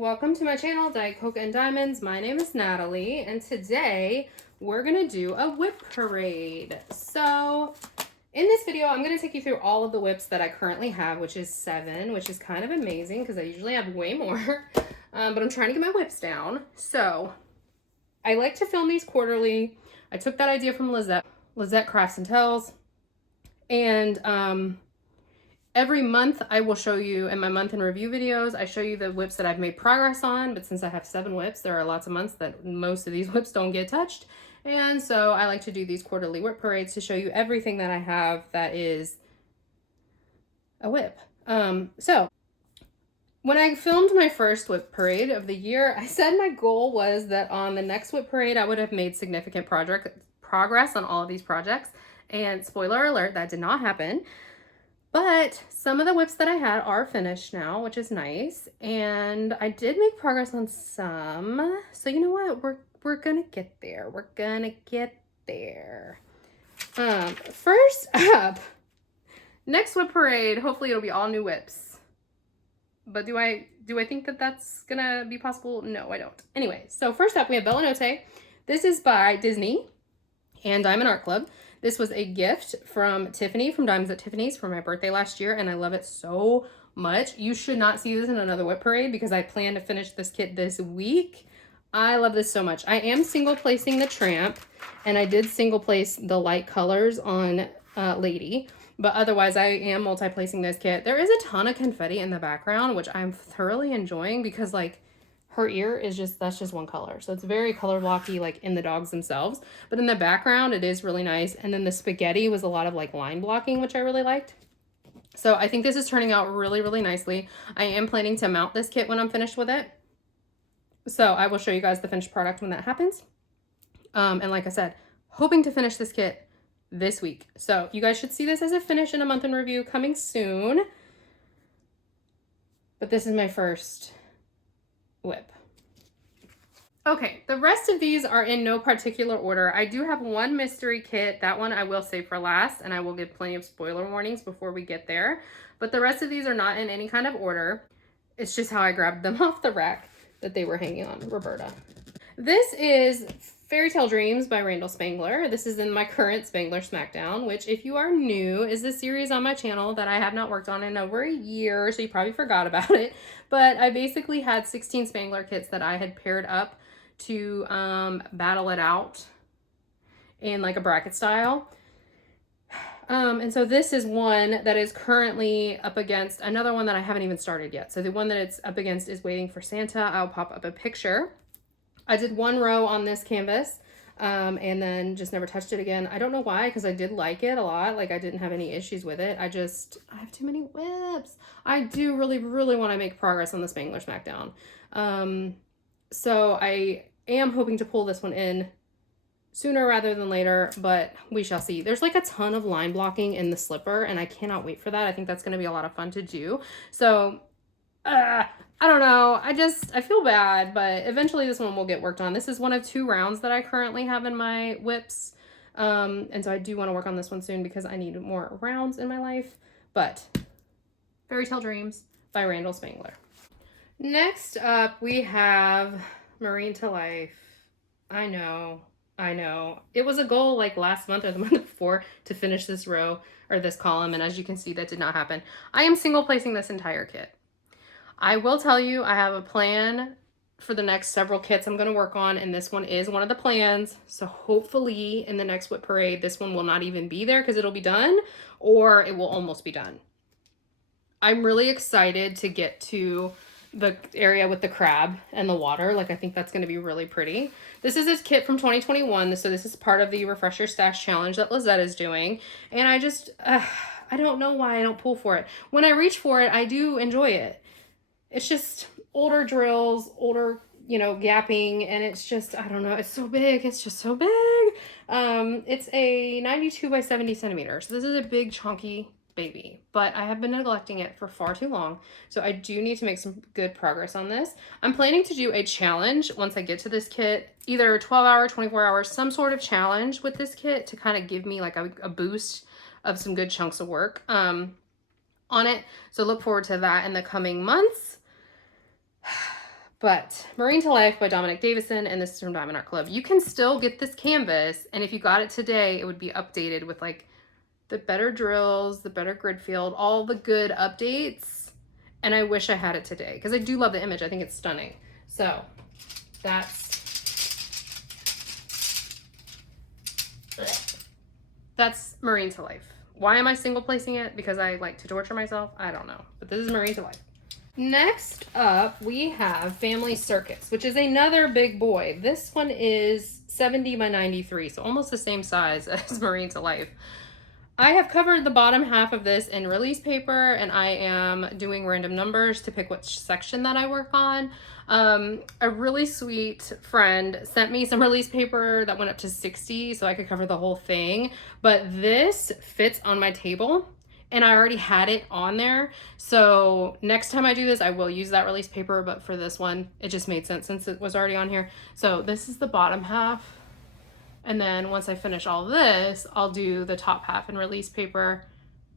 Welcome to my channel, dietcoke.and.diamonds. My name is Natalie, and today we're gonna do a whip parade. So in this video, I'm gonna take you through all of the whips that I currently have, which is 7, which is kind of amazing because I usually have way more, but I'm trying to get my whips down. So I like to film these quarterly. I took that idea from Lizette Crafts and Tells, and every month I will show you in my month in review videos, I show you the whips that I've made progress on, but since I have 7 whips, there are lots of months that most of these whips don't get touched. And so I like to do these quarterly whip parades to show you everything that I have that is a whip. So when I filmed my first whip parade of the year, I said my goal was that on the next whip parade, I would have made significant progress on all of these projects. And spoiler alert, that did not happen. But some of the whips that I had are finished now, which is nice. And I did make progress on some. So you know what? We're gonna get there. We're gonna get there. First up, next whip parade, hopefully it'll be all new whips. But do I think that that's gonna be possible? No, I don't. Anyway, so first up we have Bella Notte. This is by Disney and Diamond Art Club. This was a gift from Tiffany from Diamonds at Tiffany's for my birthday last year, and I love it so much. You should not see this in another whip parade because I plan to finish this kit this week. I love this so much. I am single placing the Tramp, and I did single place the light colors on Lady, but otherwise I am multi-placing this kit. There is a ton of confetti in the background, which I'm thoroughly enjoying because like her ear is that's just one color. So it's very color blocky like in the dogs themselves. But in the background, it is really nice. And then the spaghetti was a lot of like line blocking, which I really liked. So I think this is turning out really, really nicely. I am planning to mount this kit when I'm finished with it. So I will show you guys the finished product when that happens. And like I said, hoping to finish this kit this week. So you guys should see this as a finish in a month in review coming soon. But this is my first whip. Okay, the rest of these are in no particular order. I do have one mystery kit. That one I will save for last, and I will give plenty of spoiler warnings before we get there. But the rest of these are not in any kind of order. It's just how I grabbed them off the rack that they were hanging on. Roberta. This is Fairytale Dreams by Randal Spangler. This is in my current Spangler Smackdown, which if you are new, is a series on my channel that I have not worked on in over a year, so you probably forgot about it. But I basically had 16 Spangler kits that I had paired up to battle it out in like a bracket style. And so this is one that is currently up against another one that I haven't even started yet. So the one that it's up against is Waiting for Santa. I'll pop up a picture. I did 1 row on this canvas and then just never touched it again. I don't know why, because I did like it a lot. Like I didn't have any issues with it. I have too many whips. I do really, really want to make progress on the Spangler Smackdown. So I am hoping to pull this one in sooner rather than later, but we shall see. There's like a ton of line blocking in the slipper, and I cannot wait for that. I think that's going to be a lot of fun to do. So I don't know. I feel bad, but eventually this one will get worked on. This is one of 2 rounds that I currently have in my whips. And so I do want to work on this one soon because I need more rounds in my life. But Fairytale Dreams by Randal Spangler. Next up, we have Marine to Life. I know. It was a goal like last month or the month before to finish this row or this column. And as you can see, that did not happen. I am single placing this entire kit. I will tell you, I have a plan for the next several kits I'm going to work on, and this one is one of the plans. So hopefully in the next whip parade, this one will not even be there because it'll be done, or it will almost be done. I'm really excited to get to the area with the crab and the water. Like, I think that's going to be really pretty. This is this kit from 2021. So this is part of the Refresher Stash Challenge that Lizette is doing. And I don't know why I don't pull for it. When I reach for it, I do enjoy it. It's just older drills, older, gapping, and it's just, I don't know, it's so big. It's just so big. It's a 92 by 70 centimeters. So this is a big, chunky baby, but I have been neglecting it for far too long. So I do need to make some good progress on this. I'm planning to do a challenge once I get to this kit, either 12 hour, 24 hours, some sort of challenge with this kit to kind of give me like a boost of some good chunks of work on it. So look forward to that in the coming months. But Marine to Life by Dominic Davison, and this is from Diamond Art Club. You can still get this canvas, and if you got it today, it would be updated with like the better drills, the better grid field, all the good updates. And I wish I had it today because I do love the image. I think it's stunning. So that's Marine to Life. Why am I single placing it? Because I like to torture myself? I don't know. But this is Marine to Life. Next up, we have Family Circus, which is another big boy. This one is 70 by 93, so almost the same size as Marine to Life. I have covered the bottom half of this in release paper, and I am doing random numbers to pick which section that I work on. A really sweet friend sent me some release paper that went up to 60 so I could cover the whole thing, but this fits on my table and I already had it on there. So next time I do this, I will use that release paper, but for this one, it just made sense since it was already on here. So this is the bottom half. And then once I finish all this, I'll do the top half in release paper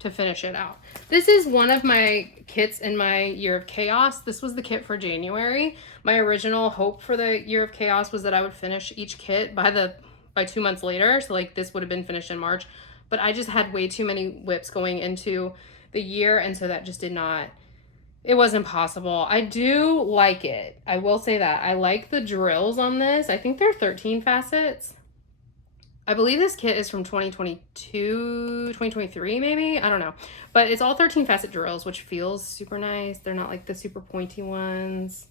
to finish it out. This is one of my kits in my Year of Chaos. This was the kit for January. My original hope for the Year of Chaos was that I would finish each kit by 2 months later. So like this would have been finished in March, but I just had way too many WIPs going into the year. And so that just it wasn't possible. I do like it. I will say that. I like the drills on this. I think they're 13 facets. I believe this kit is from 2022, 2023 maybe? I don't know. But it's all 13 facet drills, which feels super nice. They're not like the super pointy ones.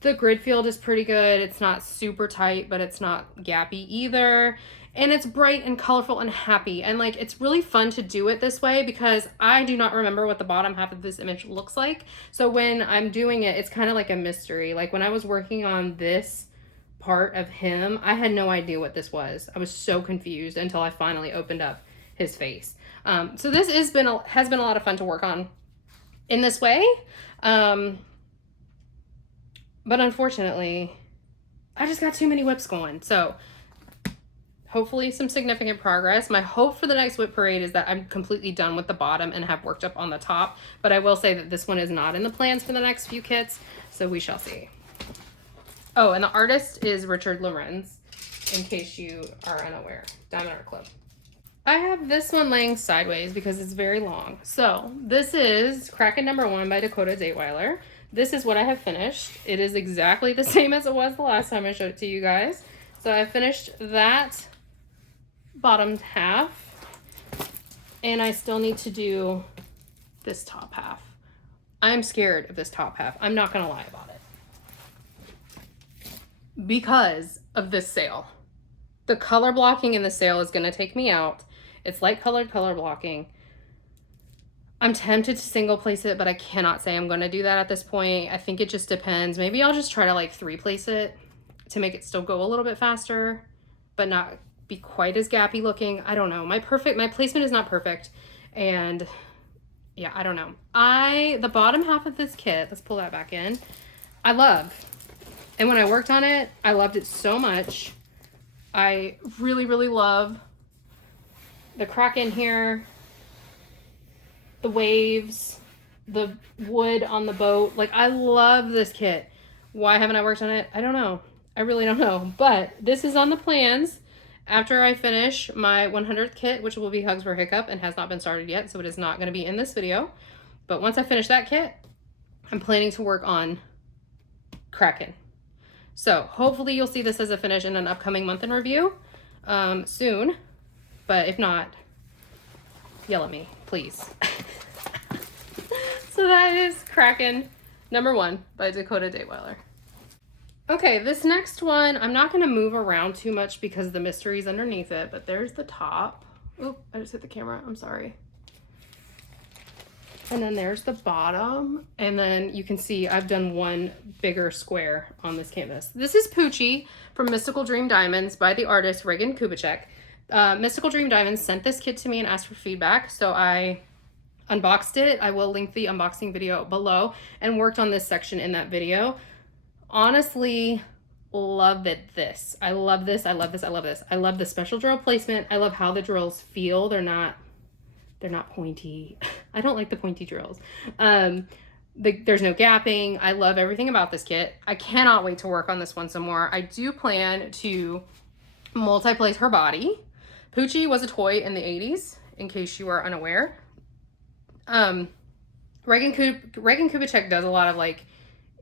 The grid field is pretty good. It's not super tight, but it's not gappy either. And it's bright and colorful and happy. And like, it's really fun to do it this way because I do not remember what the bottom half of this image looks like. So when I'm doing it, it's kind of like a mystery. Like when I was working on this part of him, I had no idea what this was. I was so confused until I finally opened up his face. So this has been a lot of fun to work on in this way. But unfortunately, I just got too many WIPs going. So hopefully some significant progress. My hope for the next WIP parade is that I'm completely done with the bottom and have worked up on the top. But I will say that this one is not in the plans for the next few kits. So we shall see. Oh, and the artist is Richard Lorenz, in case you are unaware. Diamond Art Club. I have this one laying sideways because it's very long. So this is Kraken #1 by Dakota Daetwiler. This is what I have finished. It is exactly the same as it was the last time I showed it to you guys. So I finished that bottom half, and I still need to do this top half. I'm scared of this top half. I'm not gonna lie about it. Because of this sale. The color blocking in the sale is going to take me out. It's light colored color blocking. I'm tempted to single place it, but I cannot say I'm going to do that at this point. I think it just depends. Maybe I'll just try to like 3 place it to make it still go a little bit faster, but not be quite as gappy looking. I don't know. My placement is not perfect. And yeah, I don't know. The bottom half of this kit, let's pull that back in. I love. And when I worked on it, I loved it so much. I really, really love the Kraken here, the waves, the wood on the boat. Like, I love this kit. Why haven't I worked on it? I don't know. I really don't know. But this is on the plans after I finish my 100th kit, which will be Hugs for Hiccup and has not been started yet, so it is not going to be in this video. But once I finish that kit, I'm planning to work on Kraken. So hopefully you'll see this as a finish in an upcoming month in review soon. But if not, yell at me, please. So that is Kraken #1 by Dakota Daetwiler. Okay, this next one, I'm not going to move around too much because the mystery's underneath it, but there's the top. Oop, I just hit the camera. I'm sorry. And then there's the bottom, and then you can see I've done one bigger square on this canvas. This is Poochie from Mystical Dream Diamonds by the artist Regan Kubicek. Mystical Dream Diamonds sent this kit to me and asked for feedback, so I unboxed it. I will link the unboxing video below and worked on this section in that video. Honestly, love this. I love this. I love this. I love this. I love the special drill placement. I love how the drills feel. They're not pointy. I don't like the pointy drills. There's no gapping. I love everything about this kit. I cannot wait to work on this one some more. I do plan to multi-place her body. Poochie was a toy in the 80s, in case you are unaware. Reagan Kubicek does a lot of like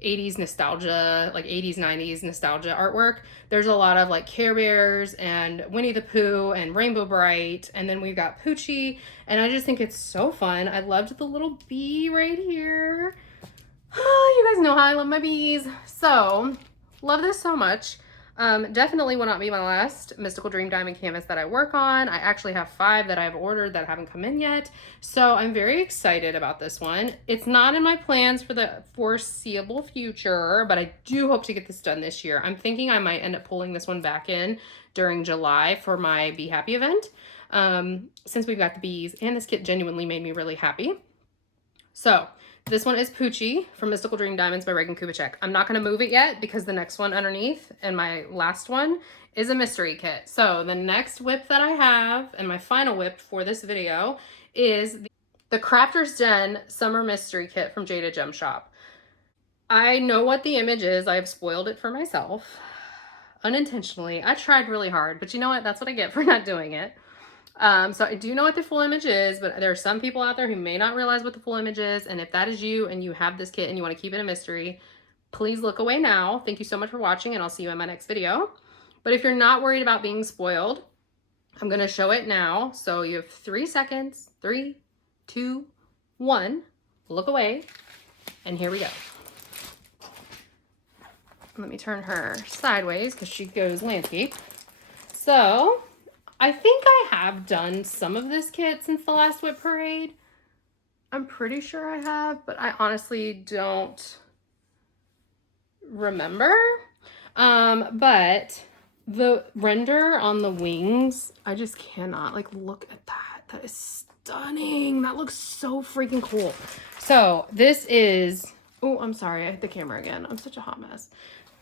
80s nostalgia, like 80s, 90s nostalgia artwork. There's a lot of like Care Bears and Winnie the Pooh and Rainbow Bright. And then we've got Poochie. And I just think it's so fun. I loved the little bee right here. You guys know how I love my bees. So, love this so much. Definitely will not be my last Mystical Dream Diamond canvas that I work on. I actually have 5 that I've ordered that haven't come in yet. So I'm very excited about this one. It's not in my plans for the foreseeable future, but I do hope to get this done this year. I'm thinking I might end up pulling this one back in during July for my Be Happy event. Since we've got the bees, and this kit genuinely made me really happy. So this one is Poochie from Mystical Dream Diamonds by Reagan Kubicek. I'm not going to move it yet because the next one underneath and my last one is a mystery kit. So the next WIP that I have and my final WIP for this video is the Crafter's Den Summer Mystery Kit from Jada Gem Shop. I know what the image is. I've spoiled it for myself unintentionally. I tried really hard, but you know what? That's what I get for not doing it. So I do know what the full image is, but there are some people out there who may not realize what the full image is. And if that is you and you have this kit and you want to keep it a mystery, please look away now. Thank you so much for watching, and I'll see you in my next video. But if you're not worried about being spoiled, I'm going to show it now. So you have 3 seconds. 3, 2, 1. Look away. And here we go. Let me turn her sideways because she goes landscape. So I think I have done some of this kit since the last WIP parade. I'm pretty sure I have, but I honestly don't remember. But the render on the wings, I just cannot, like, look at that. That is stunning. That looks so freaking cool. So this is, oh, I'm sorry. I hit the camera again. I'm such a hot mess.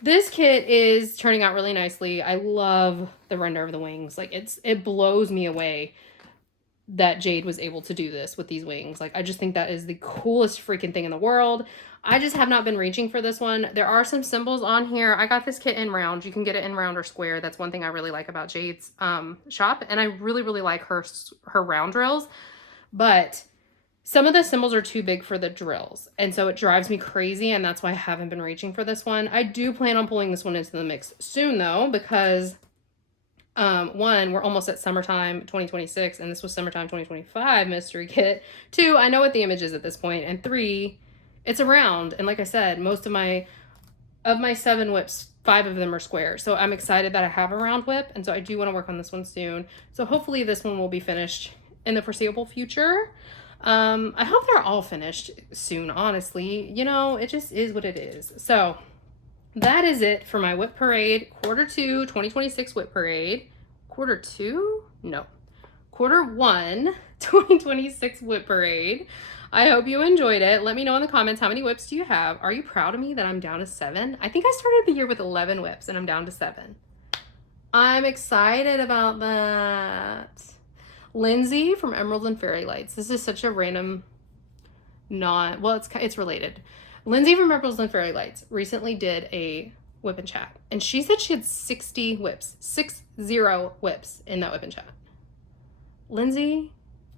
This kit is turning out really nicely. I love the render of the wings. Like, it blows me away that Jade was able to do this with these wings. Like, I just think that is the coolest freaking thing in the world. I just have not been reaching for this one. There are some symbols on here. I got this kit in round. You can get it in round or square. That's one thing I really like about Jade's shop. And I really, really like her round drills. But some of the symbols are too big for the drills, and so it drives me crazy, and that's why I haven't been reaching for this one. I do plan on pulling this one into the mix soon, though, because, 1, we're almost at summertime 2026, and this was summertime 2025 mystery kit. 2, I know what the image is at this point, and 3, it's a round, and like I said, most of my 7 WIPs, 5 of them are square, so I'm excited that I have a round WIP, and so I do want to work on this one soon. So hopefully this one will be finished in the foreseeable future. I hope they're all finished soon, honestly. You know, it just is what it is. So that is it for my WIP parade, quarter 2, 2026 WIP parade. Quarter 2? No. Quarter 1, 2026 WIP parade. I hope you enjoyed it. Let me know in the comments, how many WIPs do you have? Are you proud of me that I'm down to 7? I think I started the year with 11 WIPs and I'm down to 7. I'm excited about that. Lindsay from Emeralds and Fairy Lights. This is such a random well, it's related. Lindsay from Emeralds and Fairy Lights recently did a WIP and chat, and she said she had 60 WIPs, 60 WIPs in that WIP and chat. Lindsay,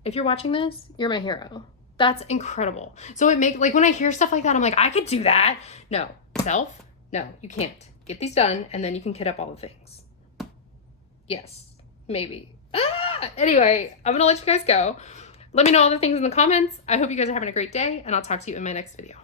if you're watching this, you're my hero. That's incredible. So like when I hear stuff like that, I'm like, I could do that. No, no, you can't. Get these done, and then you can kit up all the things. Yes, maybe. Anyway, I'm gonna let you guys go. Let me know all the things in the comments. I hope you guys are having a great day, and I'll talk to you in my next video.